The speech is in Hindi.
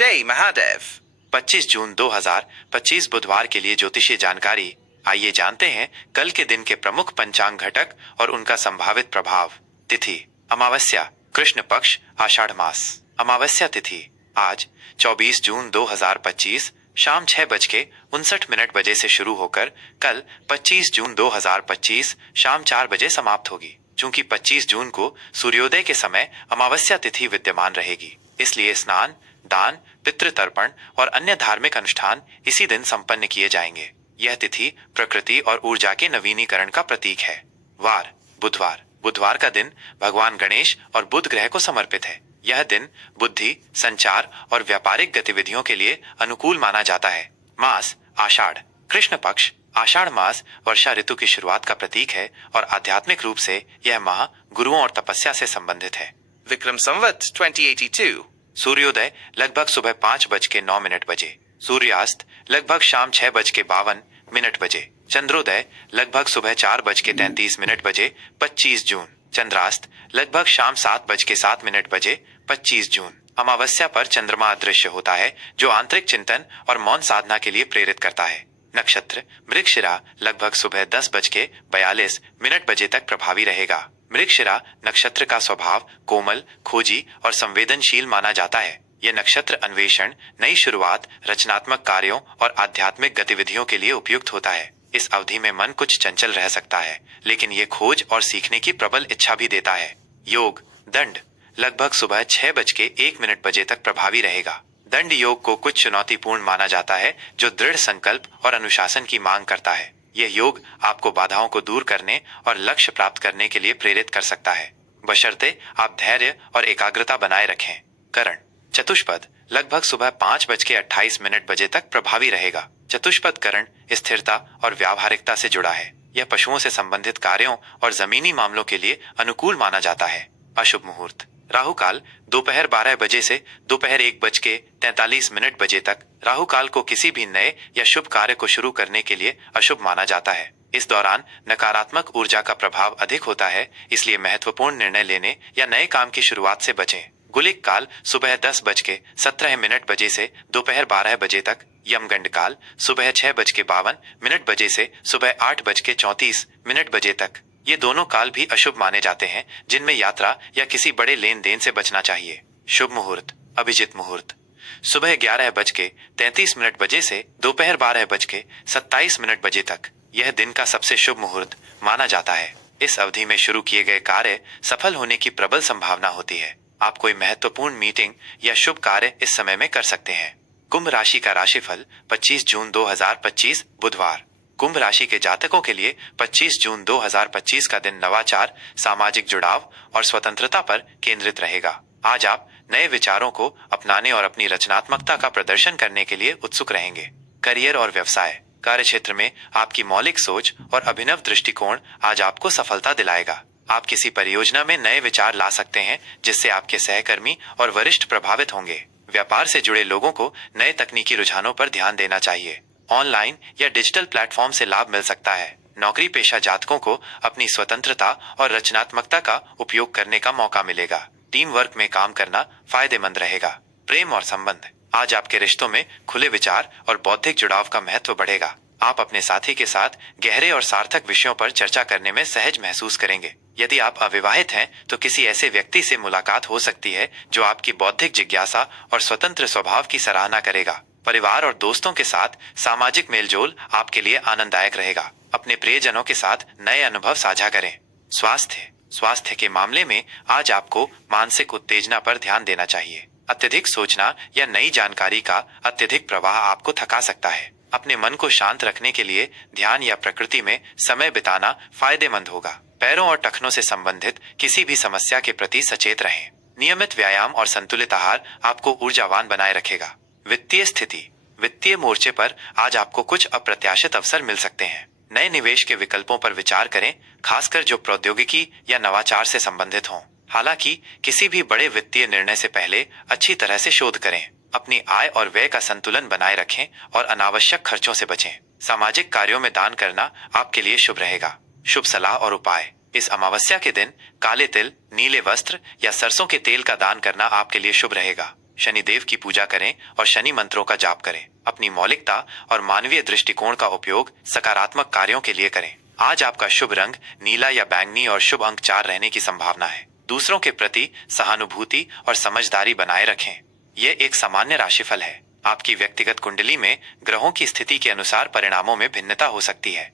जय महादेव। 25 जून 2025 बुधवार के लिए ज्योतिषीय जानकारी। आइए जानते हैं कल के दिन के प्रमुख पंचांग घटक और उनका संभावित प्रभाव। तिथि अमावस्या, कृष्ण पक्ष, आषाढ़ मास। अमावस्या तिथि आज 24 जून 2025 शाम 6:59 बजे से शुरू होकर कल 25 जून 2025 शाम 4 बजे समाप्त होगी। चूंकि 25 जून को सूर्योदय के समय अमावस्या तिथि विद्यमान रहेगी, इसलिए स्नान, दान, पितृतर्पण और अन्य धार्मिक अनुष्ठान इसी दिन संपन्न किए जाएंगे। यह तिथि प्रकृति और ऊर्जा के नवीनीकरण का प्रतीक है। वार बुधवार। बुधवार का दिन भगवान गणेश और बुध ग्रह को समर्पित है। यह दिन बुद्धि, संचार और व्यापारिक गतिविधियों के लिए अनुकूल माना जाता है। मास आषाढ़, कृष्ण पक्ष। आषाढ़ मास वर्षा ऋतु की शुरुआत का प्रतीक है और आध्यात्मिक रूप से यह माह गुरुओं और तपस्या से संबंधित है। विक्रम संवत 2082। सूर्योदय लगभग सुबह 5:09 बजे। सूर्यास्त लगभग शाम 6:52 बजे। चंद्रोदय लगभग सुबह 4:33 बजे 25 जून। चंद्रास्त लगभग शाम 7:07 बजे 25 जून। अमावस्या पर चंद्रमा अदृश्य होता है, जो आंतरिक चिंतन और मौन साधना के लिए प्रेरित करता है। नक्षत्र मृगशिरा लगभग सुबह 10:42 बजे तक प्रभावी रहेगा। मृगशिरा नक्षत्र का स्वभाव कोमल, खोजी और संवेदनशील माना जाता है। यह नक्षत्र अन्वेषण, नई शुरुआत, रचनात्मक कार्यों और आध्यात्मिक गतिविधियों के लिए उपयुक्त होता है। इस अवधि में मन कुछ चंचल रह सकता है, लेकिन ये खोज और सीखने की प्रबल इच्छा भी देता है। योग दंड लगभग सुबह 6:01 बजे तक प्रभावी रहेगा। दंड योग को कुछ चुनौतीपूर्ण माना जाता है, जो दृढ़ संकल्प और अनुशासन की मांग करता है। यह योग आपको बाधाओं को दूर करने और लक्ष्य प्राप्त करने के लिए प्रेरित कर सकता है, बशर्ते आप धैर्य और एकाग्रता बनाए रखें। करण चतुष्पद लगभग सुबह 5:28 बजे तक प्रभावी रहेगा। चतुष्पद करण स्थिरता और व्यावहारिकता से जुड़ा है। यह पशुओं से संबंधित कार्यों और जमीनी मामलों के लिए अनुकूल माना जाता है। अशुभ मुहूर्त राहु काल दोपहर 12 बजे से दोपहर 1:43 बजे तक। राहु काल को किसी भी नए या शुभ कार्य को शुरू करने के लिए अशुभ माना जाता है। इस दौरान नकारात्मक ऊर्जा का प्रभाव अधिक होता है, इसलिए महत्वपूर्ण निर्णय लेने या नए काम की शुरुआत से बचें। गुलिक काल सुबह 10:17 बजे से दोपहर 12 बजे तक। यमगंड काल सुबह 6:52 बजे से सुबह 8:34 बजे तक। ये दोनों काल भी अशुभ माने जाते हैं, जिनमें यात्रा या किसी बड़े लेन देन से बचना चाहिए। शुभ मुहूर्त अभिजित मुहूर्त सुबह 11:33 बजे से दोपहर 12:27 बजे तक। यह दिन का सबसे शुभ मुहूर्त माना जाता है। इस अवधि में शुरू किए गए कार्य सफल होने की प्रबल संभावना होती है। आप कोई महत्वपूर्ण मीटिंग या शुभ कार्य इस समय में कर सकते हैं। कुंभ राशि का राशिफल 25 जून 2025 बुधवार। कुंभ राशि के जातकों के लिए 25 जून 2025 का दिन नवाचार, सामाजिक जुड़ाव और स्वतंत्रता पर केंद्रित रहेगा। आज आप नए विचारों को अपनाने और अपनी रचनात्मकता का प्रदर्शन करने के लिए उत्सुक रहेंगे। करियर और व्यवसाय कार्य क्षेत्र में आपकी मौलिक सोच और अभिनव दृष्टिकोण आज आपको सफलता दिलाएगा। आप किसी परियोजना में नए विचार ला सकते हैं, जिससे आपके सहकर्मी और वरिष्ठ प्रभावित होंगे। व्यापार से जुड़े लोगों को नए तकनीकी रुझानों पर ध्यान देना चाहिए। ऑनलाइन या डिजिटल प्लेटफॉर्म से लाभ मिल सकता है। नौकरी पेशा जातकों को अपनी स्वतंत्रता और रचनात्मकता का उपयोग करने का मौका मिलेगा। टीम वर्क में काम करना फायदेमंद रहेगा। प्रेम और संबंध आज आपके रिश्तों में खुले विचार और बौद्धिक जुड़ाव का महत्व बढ़ेगा। आप अपने साथी के साथ गहरे और सार्थक विषयों पर चर्चा करने में सहज महसूस करेंगे। यदि आप अविवाहित हैं, तो किसी ऐसे व्यक्ति से मुलाकात हो सकती है जो आपकी बौद्धिक जिज्ञासा और स्वतंत्र स्वभाव की सराहना करेगा। परिवार और दोस्तों के साथ सामाजिक मेलजोल आपके लिए आनंददायक रहेगा। अपने प्रियजनों के साथ नए अनुभव साझा करें। स्वास्थ्य के मामले में आज आपको मानसिक उत्तेजना पर ध्यान देना चाहिए। अत्यधिक सोचना या नई जानकारी का अत्यधिक प्रवाह आपको थका सकता है। अपने मन को शांत रखने के लिए ध्यान या प्रकृति में समय बिताना फायदेमंद होगा। पैरों और टखनों से संबंधित किसी भी समस्या के प्रति सचेत रहें। नियमित व्यायाम और संतुलित आहार आपको ऊर्जावान बनाए रखेगा। वित्तीय स्थिति वित्तीय मोर्चे पर आज आपको कुछ अप्रत्याशित अवसर मिल सकते हैं। नए निवेश के विकल्पों पर विचार करें, खासकर जो प्रौद्योगिकी या नवाचार से संबंधित हों। हालांकि किसी भी बड़े वित्तीय निर्णय से पहले अच्छी तरह से शोध करें। अपनी आय और व्यय का संतुलन बनाए रखें और अनावश्यक खर्चों से बचें। सामाजिक कार्यों में दान करना आपके लिए शुभ रहेगा। शुभ सलाह और उपाय इस अमावस्या के दिन काले तिल, नीले वस्त्र या सरसों के तेल का दान करना आपके लिए शुभ रहेगा। शनिदेव की पूजा करें और शनि मंत्रों का जाप करें। अपनी मौलिकता और मानवीय दृष्टिकोण का उपयोग सकारात्मक कार्यों के लिए करें। आज आपका शुभ रंग नीला या बैंगनी और शुभ अंक 4 रहने की संभावना है। दूसरों के प्रति सहानुभूति और समझदारी बनाए रखें। यह एक सामान्य राशिफल है। आपकी व्यक्तिगत कुंडली में ग्रहों की स्थिति के अनुसार परिणामों में भिन्नता हो सकती है।